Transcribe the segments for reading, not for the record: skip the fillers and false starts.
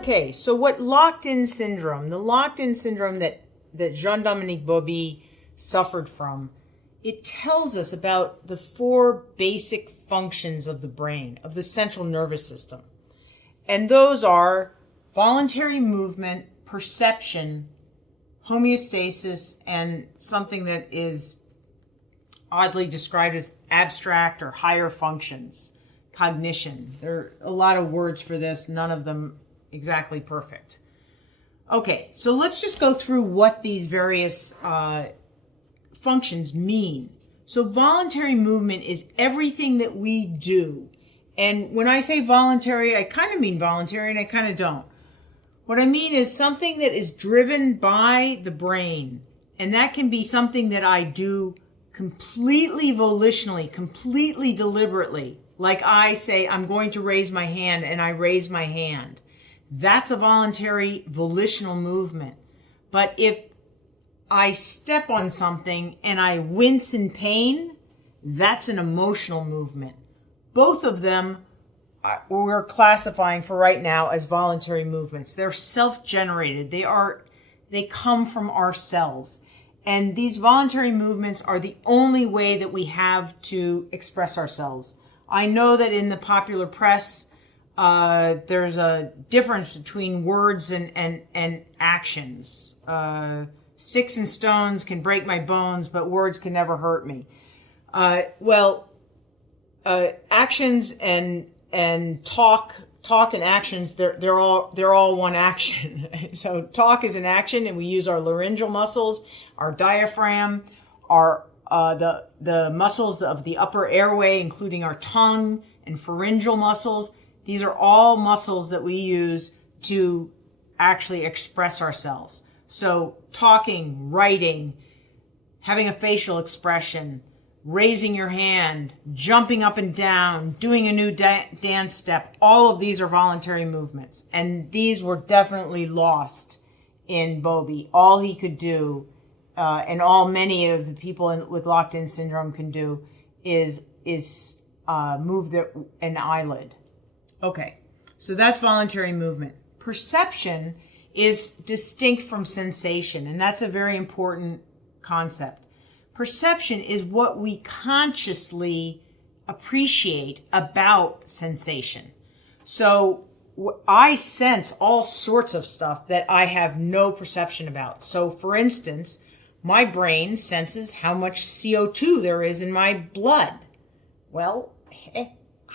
Okay, so what locked-in syndrome, the locked-in syndrome that Jean-Dominique Bauby suffered from, it tells us about the four basic functions of the brain, of the central nervous system. And those are voluntary movement, perception, homeostasis, and something that is oddly described as abstract or higher functions, cognition. There are a lot of words for this, none of them exactly perfect. Okay, so let's just go through what these various functions mean. So voluntary movement is everything that we do. And when I say voluntary, I kind of mean voluntary and I kind of don't. What I mean is something that is driven by the brain. And that can be something that I do completely volitionally, completely deliberately. Like I say, I'm going to raise my hand and I raise my hand. That's a voluntary volitional movement. But if I step on something and I wince in pain, that's an emotional movement. Both of them we're classifying for right now as voluntary movements. They're self-generated. They come from ourselves. And these voluntary movements are the only way that we have to express ourselves. I know that in the popular press, there's a difference between words and actions. Sticks and stones can break my bones, but words can never hurt me. Actions and talk and actions, they're all one action. So talk is an action, and we use our laryngeal muscles, our diaphragm, our the muscles of the upper airway, including our tongue and pharyngeal muscles. These are all muscles that we use to actually express ourselves. So talking, writing, having a facial expression, raising your hand, jumping up and down, doing a new dance step, all of these are voluntary movements. And these were definitely lost in Bauby. All he could do, and all many of the people with locked-in syndrome can do, is move an eyelid. Okay, so that's voluntary movement. Perception is distinct from sensation, and that's a very important concept. Perception is what we consciously appreciate about sensation. So I sense all sorts of stuff that I have no perception about. So for instance, my brain senses how much CO2 there is in my blood. Well, I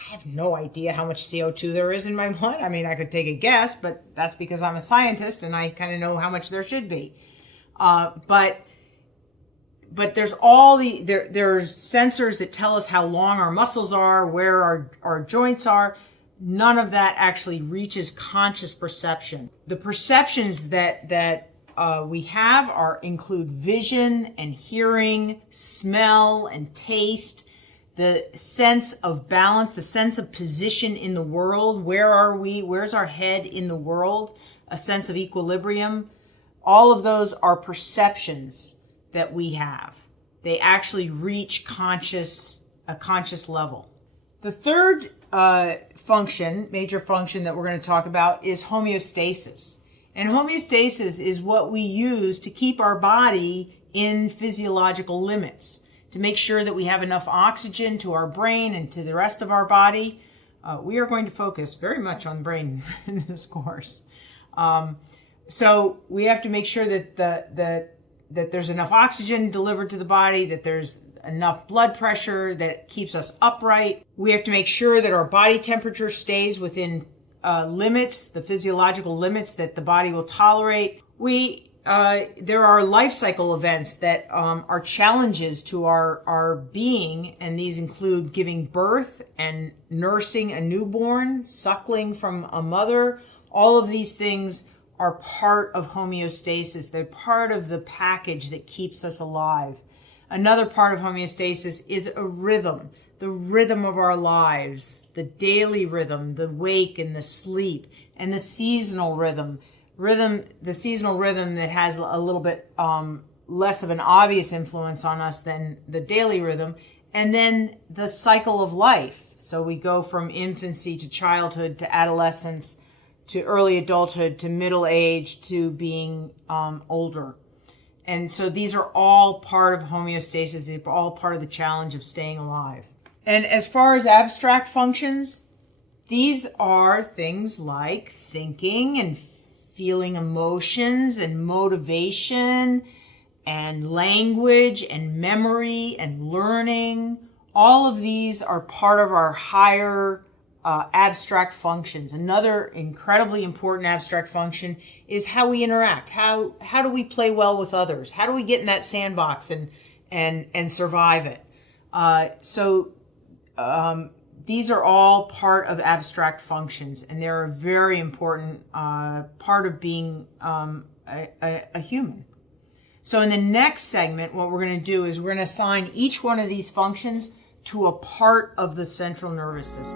have no idea how much CO2 there is in my blood. I mean, I could take a guess, but that's because I'm a scientist and I kind of know how much there should be. But there's there's sensors that tell us how long our muscles are, where our joints are. None of that actually reaches conscious perception. The perceptions that we have include vision and hearing, smell and taste, the sense of balance, the sense of position in the world. Where are we? Where's our head in the world? A sense of equilibrium. All of those are perceptions that we have. They actually reach a conscious level. The third major function that we're going to talk about is homeostasis. And homeostasis is what we use to keep our body in physiological limits, to make sure that we have enough oxygen to our brain and to the rest of our body. We are going to focus very much on brain in this course. So we have to make sure that that there's enough oxygen delivered to the body, that there's enough blood pressure that keeps us upright. We have to make sure that our body temperature stays within limits, the physiological limits that the body will tolerate. There are life cycle events that are challenges to our being, and these include giving birth and nursing a newborn, suckling from a mother. All of these things are part of homeostasis. They're part of the package that keeps us alive. Another part of homeostasis is a rhythm, the rhythm of our lives, the daily rhythm, the wake and the sleep, and the seasonal rhythm. The seasonal rhythm that has a little bit less of an obvious influence on us than the daily rhythm. And then the cycle of life. So we go from infancy to childhood to adolescence to early adulthood, to middle age, to being older. And so these are all part of homeostasis. They're all part of the challenge of staying alive. And as far as abstract functions, these are things like thinking and feeling emotions and motivation and language and memory and learning. All of these are part of our higher abstract functions. Another incredibly important abstract function is how we interact. How do we play well with others? How do we get in that sandbox and survive it? These are all part of abstract functions, and they're a very important part of being a human. So in the next segment, what we're going to do is we're going to assign each one of these functions to a part of the central nervous system.